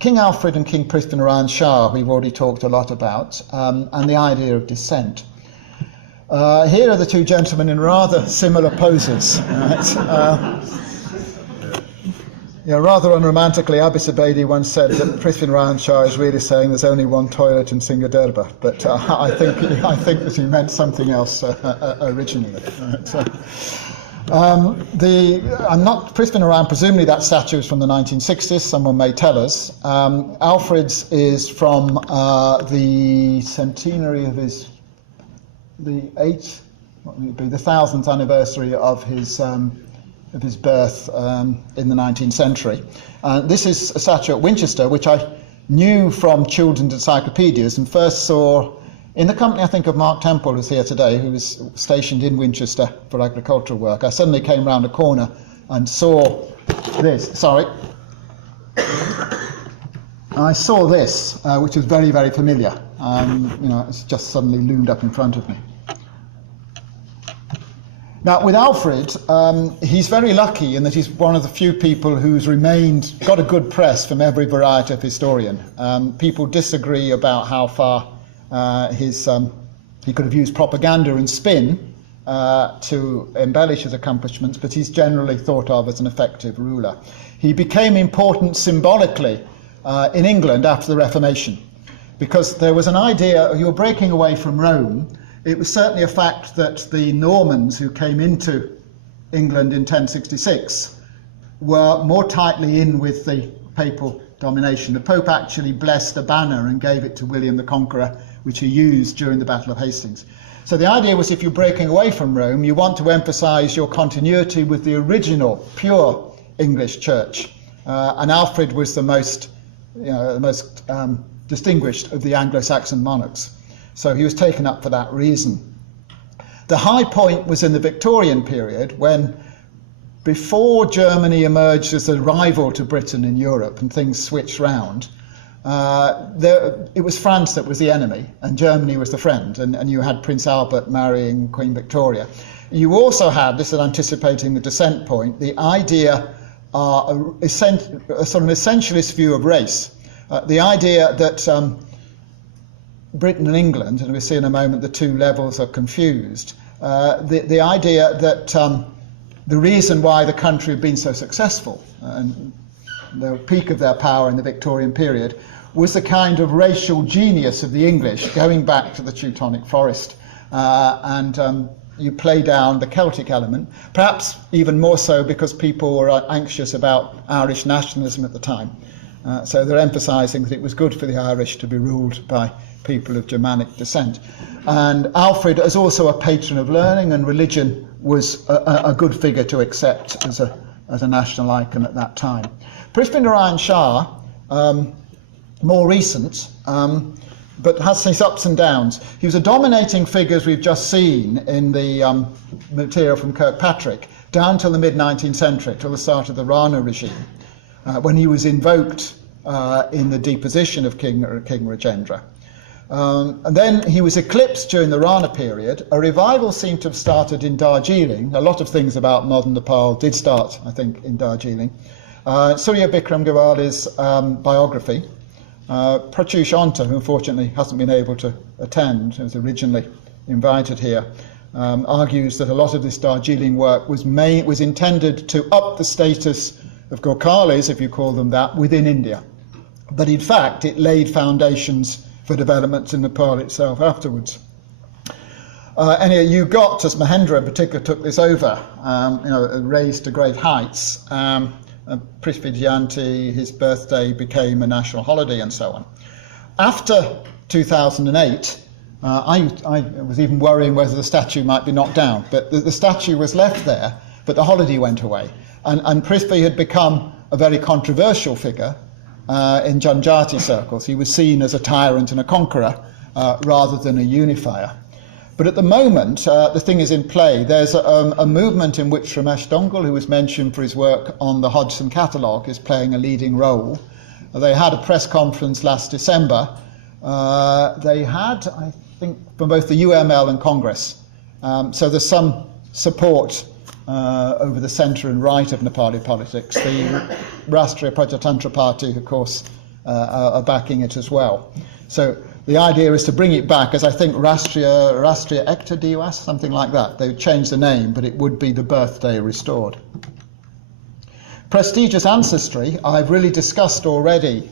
King Alfred and King Prithvinarayan Shah, we've already talked a lot about, and the idea of descent. Here are the two gentlemen in rather similar poses. Right? Rather unromantically, Abis Abedi once said that Prithvinarayan Shah is really saying there's only one toilet in Singadurba, but I think that he meant something else originally. Right? Prithvinarayan, presumably that statue is from the 1960s, someone may tell us. Alfred's is from the centenary of the 1000th anniversary of his birth in the 19th century. This is a statue at Winchester, which I knew from children's encyclopedias and first saw in the company, I think, of Mark Temple, who's here today, who was stationed in Winchester for agricultural work. I suddenly came round a corner and saw this. Sorry. I saw this, which was very, very familiar. It's just suddenly loomed up in front of me. Now, with Alfred, he's very lucky in that he's one of the few people who's got a good press from every variety of historian. People disagree about how far he could have used propaganda and spin to embellish his accomplishments, but he's generally thought of as an effective ruler. He became important symbolically in England after the Reformation, because there was an idea, you were breaking away from Rome. It was certainly a fact that the Normans who came into England in 1066 were more tightly in with the papal domination. The Pope actually blessed a banner and gave it to William the Conqueror, which he used during the Battle of Hastings. So the idea was, if you're breaking away from Rome, you want to emphasize your continuity with the original, pure English church. And Alfred was the most distinguished of the Anglo-Saxon monarchs. So he was taken up for that reason. The high point was in the Victorian period, when, before Germany emerged as a rival to Britain in Europe and things switched round, it was France that was the enemy and Germany was the friend, and you had Prince Albert marrying Queen Victoria. You also had, this is anticipating the descent point, the idea, a sort of an essentialist view of race. The idea that Britain and England, and we'll see in a moment the two levels are confused, the idea that the reason why the country had been so successful and the peak of their power in the Victorian period was the kind of racial genius of the English going back to the Teutonic Forest, and you play down the Celtic element, perhaps even more so because people were anxious about Irish nationalism at the time. So they're emphasising that it was good for the Irish to be ruled by people of Germanic descent. And Alfred, as also a patron of learning and religion, was a good figure to accept as a national icon at that time. Prithvinarayan Shah, more recent, but has his ups and downs. He was a dominating figure, as we've just seen in the material from Kirkpatrick, down till the mid-19th century, till the start of the Rana regime, when he was invoked in the deposition of King Rajendra. And then he was eclipsed during the Rana period. A revival seemed to have started in Darjeeling. A lot of things about modern Nepal did start, I think, in Darjeeling. Surya Bikram Gawali's biography, Pratyush Anta, who unfortunately hasn't been able to attend, who was originally invited here, argues that a lot of this Darjeeling work was intended to up the status of Gurkhalis, if you call them that, within India. But in fact, it laid foundations for developments in Nepal itself afterwards. Anyway, you got, as Mahendra in particular took this over, raised to great heights. Prithvi Jayanti, his birthday, became a national holiday and so on. After 2008, I was even worrying whether the statue might be knocked down, but the statue was left there, but the holiday went away. And Prithvi had become a very controversial figure in Janjati circles. He was seen as a tyrant and a conqueror rather than a unifier. But at the moment, the thing is in play. There's a movement in which Ramesh Dongal, who was mentioned for his work on the Hodgson catalogue, is playing a leading role. They had a press conference last December. They had, I think, from both the UML and Congress. So there's some support over the centre and right of Nepali politics. The Rashtriya Prajatantra Party, of course, are backing it as well. So the idea is to bring it back as, I think, Rashtriya Ekta Diwas, something like that. They would change the name, but it would be the birthday restored. Prestigious ancestry, I've really discussed already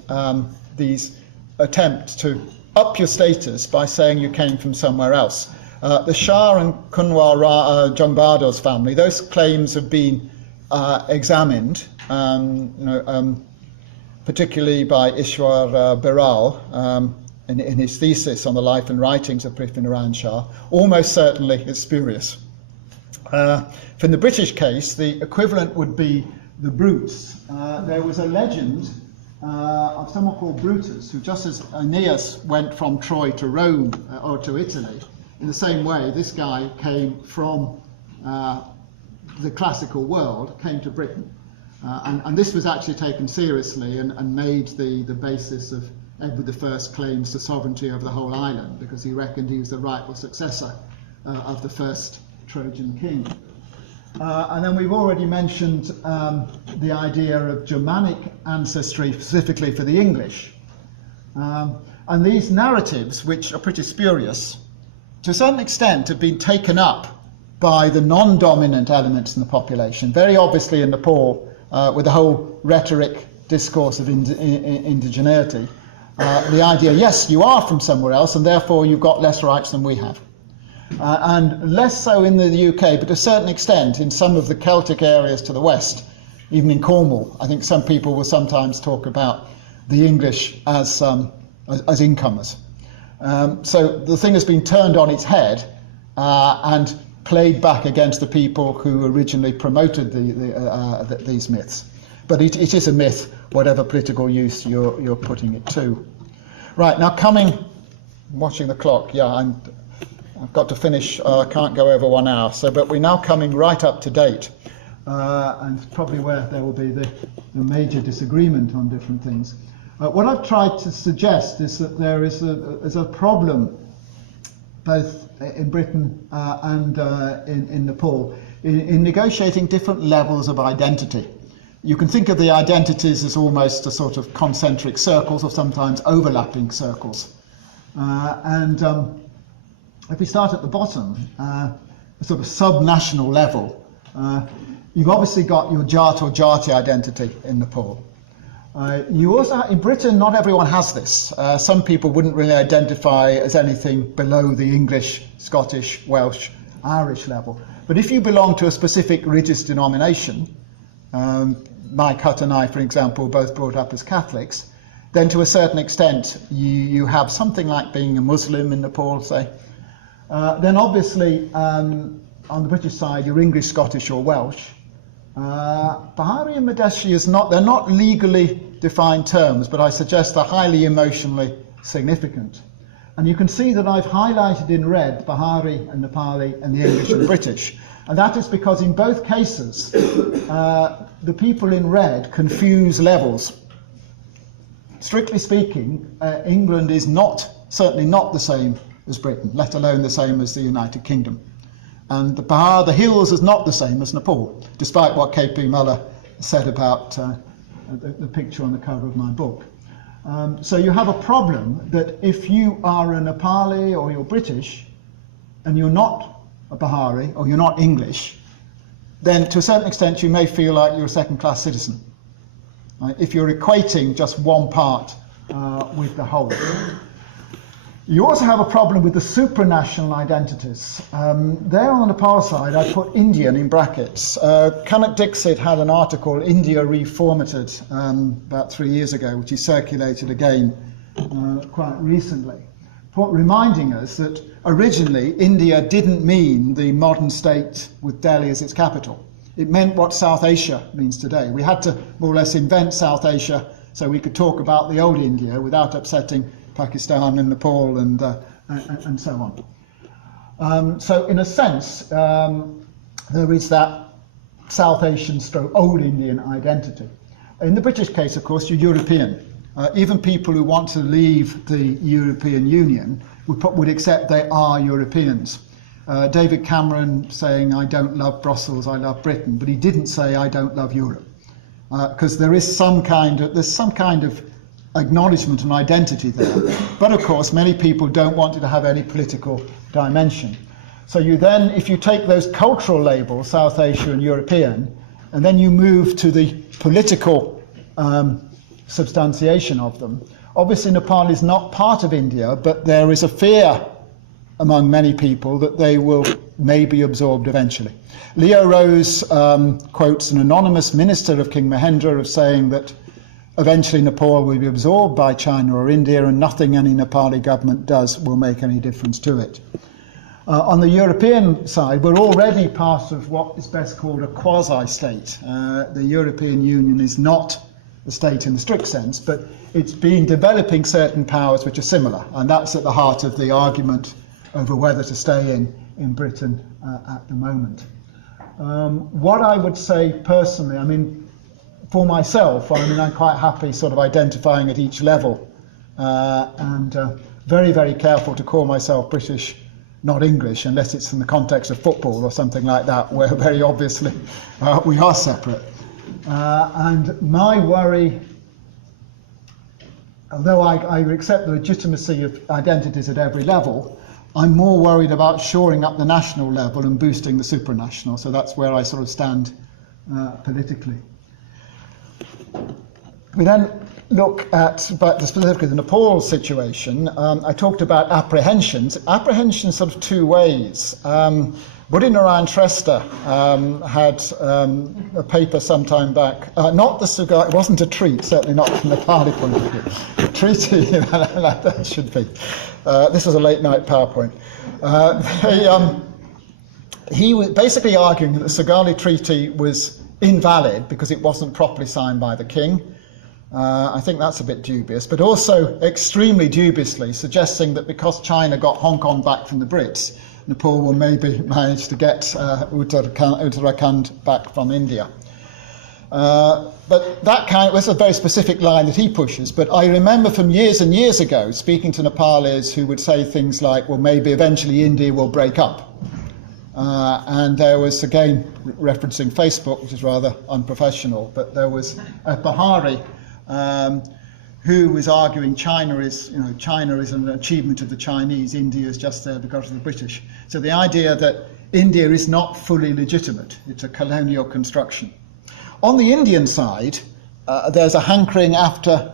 these attempts to up your status by saying you came from somewhere else. The Shah and Kunwar Jungbado's family, those claims have been examined, particularly by Ishwar Biral in his thesis on the life and writings of Prithvinarayan Shah. Almost certainly it's spurious. From the British case, the equivalent would be the Brutes. There was a legend of someone called Brutus, who, just as Aeneas went from Troy to Rome or to Italy, in the same way, this guy came from the classical world, came to Britain. And this was actually taken seriously and made the basis of Edward I's claims to sovereignty over the whole island, because he reckoned he was the rightful successor of the first Trojan king. And then we've already mentioned the idea of Germanic ancestry, specifically for the English. And these narratives, which are pretty spurious, to a certain extent have been taken up by the non-dominant elements in the population, very obviously in Nepal, with the whole rhetoric discourse of indigeneity. The idea, yes, you are from somewhere else, and therefore you've got less rights than we have. And less so in the UK, but to a certain extent in some of the Celtic areas to the west, even in Cornwall. I think some people will sometimes talk about the English as incomers. So the thing has been turned on its head and played back against the people who originally promoted these myths. But it is a myth, whatever political use you're putting it to. Right, now watching the clock, I've got to finish, I can't go over 1 hour, but we're now coming right up to date, and probably where there will be the major disagreement on different things. What I've tried to suggest is that there is a problem, both in Britain and in Nepal, in negotiating different levels of identity. You can think of the identities as almost a sort of concentric circles, or sometimes overlapping circles. If we start at the bottom, a sort of sub-national level, you've obviously got your Jat or Jati identity in Nepal. You also, in Britain, not everyone has this. Some people wouldn't really identify as anything below the English, Scottish, Welsh, Irish level. But if you belong to a specific religious denomination, Mike Hutt and I, for example, both brought up as Catholics, then to a certain extent you have something like being a Muslim in Nepal, say. Then obviously on the British side you're English, Scottish or Welsh. Bahari and Madhesi they're not legally defined terms, but I suggest they're highly emotionally significant. And you can see that I've highlighted in red Bahari and Nepali and the English and British. And that is because in both cases the people in red confuse levels. Strictly speaking, England is certainly not the same as Britain, let alone the same as the United Kingdom. And the hills is not the same as Nepal, despite what K.P. Muller said about the picture on the cover of my book. So you have a problem that if you are a Nepali or you're British, and you're not a Bahari or you're not English, then to a certain extent you may feel like you're a second-class citizen, right? If you're equating just one part with the whole. You also have a problem with the supranational identities. There on the Nepal side, I put Indian in brackets. Kanak Dixit had an article, India Reformatted, about 3 years ago, which he circulated again quite recently, reminding us that originally India didn't mean the modern state with Delhi as its capital. It meant what South Asia means today. We had to more or less invent South Asia so we could talk about the old India without upsetting Pakistan and Nepal and so on. So in a sense, there is that South Asian stroke old Indian identity. In the British case, of course, you're European. Even people who want to leave the European Union would accept they are Europeans. David Cameron saying, I don't love Brussels, I love Britain, but he didn't say, I don't love Europe. Because there is some kind of acknowledgement and identity there. But of course, many people don't want it to have any political dimension. So you then, if you take those cultural labels, South Asia and European, and then you move to the political substantiation of them. Obviously, Nepal is not part of India, but there is a fear among many people that they will maybe absorbed eventually. Leo Rose quotes an anonymous minister of King Mahendra of saying that eventually Nepal will be absorbed by China or India, and nothing any Nepali government does will make any difference to it. On the European side, we're already part of what is best called a quasi-state. The European Union is not a state in the strict sense, but it's been developing certain powers which are similar, and that's at the heart of the argument over whether to stay in Britain at the moment. What I would say personally, I mean, for myself, I mean, I'm quite happy sort of identifying at each level, and very, very careful to call myself British, not English, unless it's in the context of football or something like that, where very obviously we are separate. And my worry, although I accept the legitimacy of identities at every level, I'm more worried about shoring up the national level and boosting the supranational. So that's where I sort of stand politically. We then look at, but specifically the Nepal situation. I talked about apprehensions. Apprehensions sort of two ways. Buddhinarayan Shrestha had a paper some time back, not the Sugai, it wasn't a treat, certainly not from the Nepali point of view. A treaty, that should be. This was a late night PowerPoint. He was basically arguing that the Sugai Treaty was invalid because it wasn't properly signed by the king. I think that's a bit dubious, but also extremely dubiously suggesting that because China got Hong Kong back from the Brits, Nepal will maybe manage to get Uttarakhand back from India. But that was a very specific line that he pushes. But I remember from years and years ago speaking to Nepalis who would say things like, well, maybe eventually India will break up. And there was, again, referencing Facebook, which is rather unprofessional, but there was a Bahari who was arguing China is an achievement of the Chinese, India is just there because of the British. So the idea that India is not fully legitimate, it's a colonial construction. On the Indian side, there's a hankering after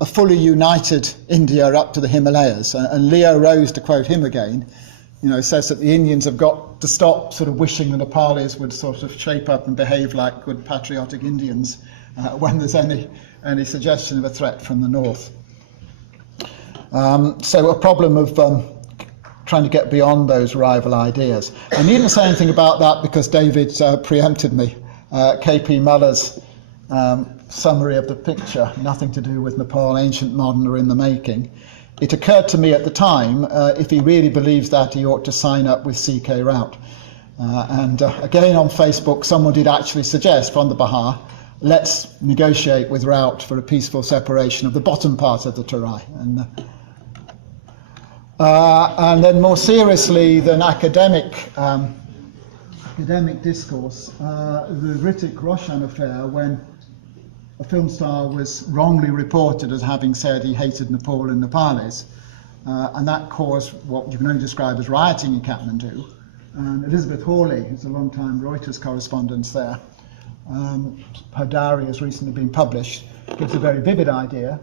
a fully united India up to the Himalayas. And Leo Rose, to quote him again, says that the Indians have got to stop sort of wishing the Nepalis would sort of shape up and behave like good patriotic Indians when there's any suggestion of a threat from the north. So a problem of trying to get beyond those rival ideas. I needn't say anything about that because David preempted me. K.P. Muller's summary of the picture, nothing to do with Nepal, ancient, modern, or in the making. It occurred to me at the time, if he really believes that, he ought to sign up with C.K. Rout. And again on Facebook, someone did actually suggest from the Bahar, let's negotiate with Rout for a peaceful separation of the bottom part of the Terai. And then more seriously than academic discourse, the Hrithik Roshan affair, when a film star was wrongly reported as having said he hated Nepal and Nepalis, and that caused what you can only describe as rioting in Kathmandu. And Elizabeth Hawley, who's a long-time Reuters correspondent there, her diary has recently been published, gives a very vivid idea.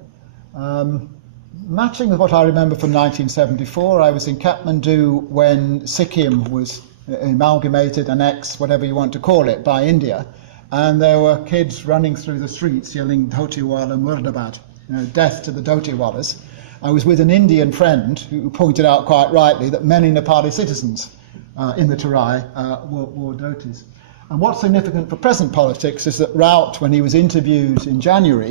Matching with what I remember from 1974, I was in Kathmandu when Sikkim was amalgamated, annexed, whatever you want to call it, by India. And there were kids running through the streets yelling Dhotiwala Murdabad, death to the Dhotiwalas. I was with an Indian friend who pointed out quite rightly that many Nepali citizens in the Terai were Dhotis. And what's significant for present politics is that Rout, when he was interviewed in January,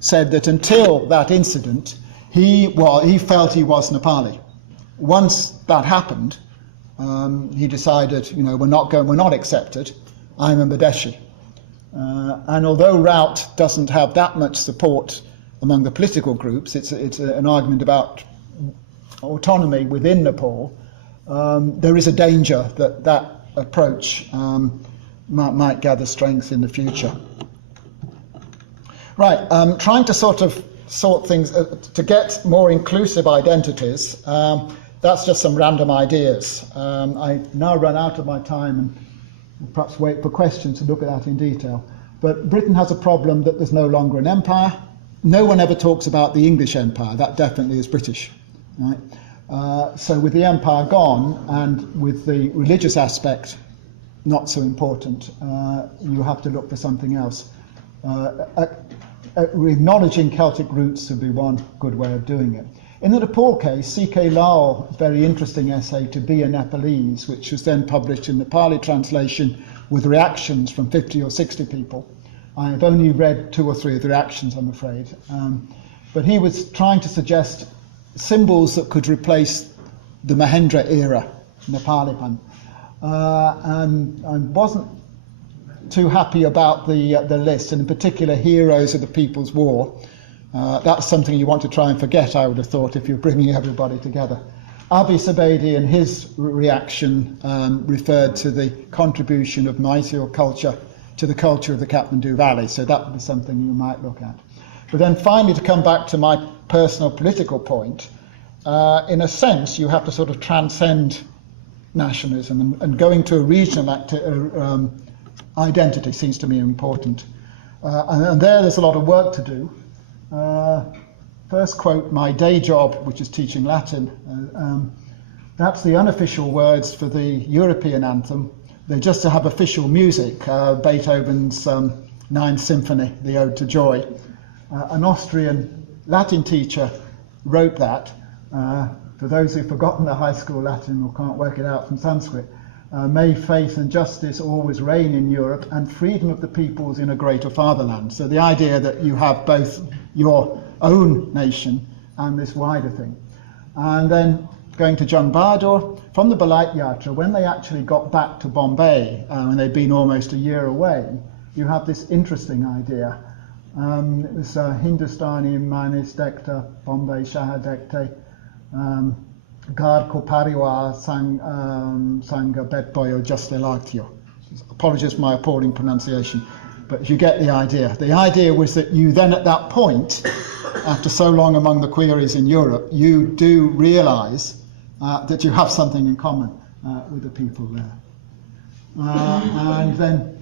said that until that incident, he felt he was Nepali. Once that happened, he decided, we're not accepted. I'm a Badeshi. And although Rout doesn't have that much support among the political groups, it's an argument about autonomy within Nepal. There is a danger that approach might gather strength in the future. Right, trying to sort things to get more inclusive identities. That's just some random ideas. I now run out of my time and perhaps wait for questions to look at that in detail. But Britain has a problem that there's no longer an empire. No one ever talks about the English empire. That definitely is British. Right? So with the empire gone and with the religious aspect not so important, you have to look for something else. Acknowledging Celtic roots would be one good way of doing it. In the Nepal case, C.K. Lal, very interesting essay to be a Nepalese, which was then published in Nepali translation with reactions from 50 or 60 people. I have only read 2 or 3 of the reactions, I'm afraid. But he was trying to suggest symbols that could replace the Mahendra era, Nepalipan. And wasn't too happy about the list, and in particular heroes of the People's War. That's something you want to try and forget, I would have thought, if you're bringing everybody together. Abi Sabedi, in his reaction, referred to the contribution of Mysore culture to the culture of the Kathmandu Valley, so that would be something you might look at. But then finally, to come back to my personal political point, in a sense, you have to sort of transcend nationalism, and going to a regional identity seems to me important. And there's a lot of work to do. First quote, my day job, which is teaching Latin. That's the unofficial words for the European anthem. They just have official music, Beethoven's Ninth Symphony, the Ode to Joy. An Austrian Latin teacher wrote that. For those who've forgotten their high school Latin or can't work it out from Sanskrit, may faith and justice always reign in Europe, and freedom of the peoples in a greater fatherland. So the idea that you have both your own nation and this wider thing. And then going to John Bahadur, from the Balait Yatra, when they actually got back to Bombay, and they'd been almost a year away, you have this interesting idea. It was Hindustani Manis Dekta, Bombay Shahar Dekte, Gar ko pariwar Sanga Betboyo Juste Lagtio. Apologies for my appalling pronunciation, but you get the idea. The idea was that you then at that point, after so long among the queries in Europe, you do realise that you have something in common with the people there. And then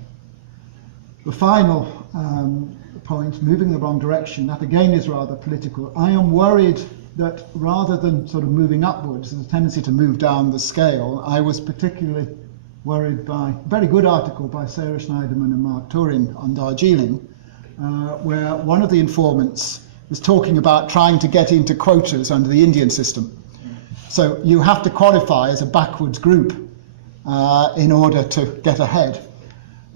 the final point, moving in the wrong direction, that again is rather political. I am worried that rather than sort of moving upwards, there's a tendency to move down the scale. I was particularly worried by a very good article by Sarah Schneiderman and Mark Turin on Darjeeling, where one of the informants was talking about trying to get into quotas under the Indian system. So you have to qualify as a backwards group in order to get ahead.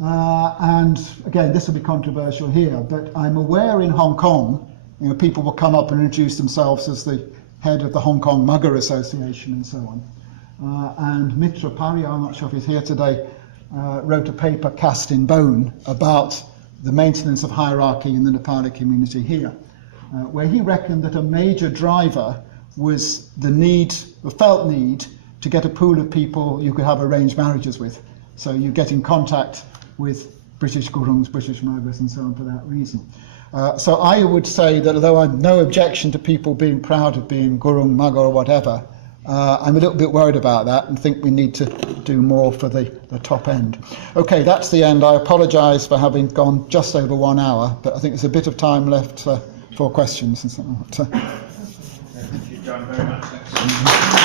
And again, this will be controversial here, but I'm aware in Hong Kong, people will come up and introduce themselves as the head of the Hong Kong Mugger Association and so on. And Mitra Pari, I'm not sure if he's here today, wrote a paper, Cast in Bone, about the maintenance of hierarchy in the Nepali community here, where he reckoned that a major driver was the felt need to get a pool of people you could have arranged marriages with. So you get in contact with British Gurungs, British Muggers and so on for that reason. So I would say that although I've no objection to people being proud of being Gurung, Mugger or whatever, I'm a little bit worried about that and think we need to do more for the top end. Okay, that's the end. I apologise for having gone just over 1 hour, but I think there's a bit of time left for questions and something like that. Thank you, John, very much.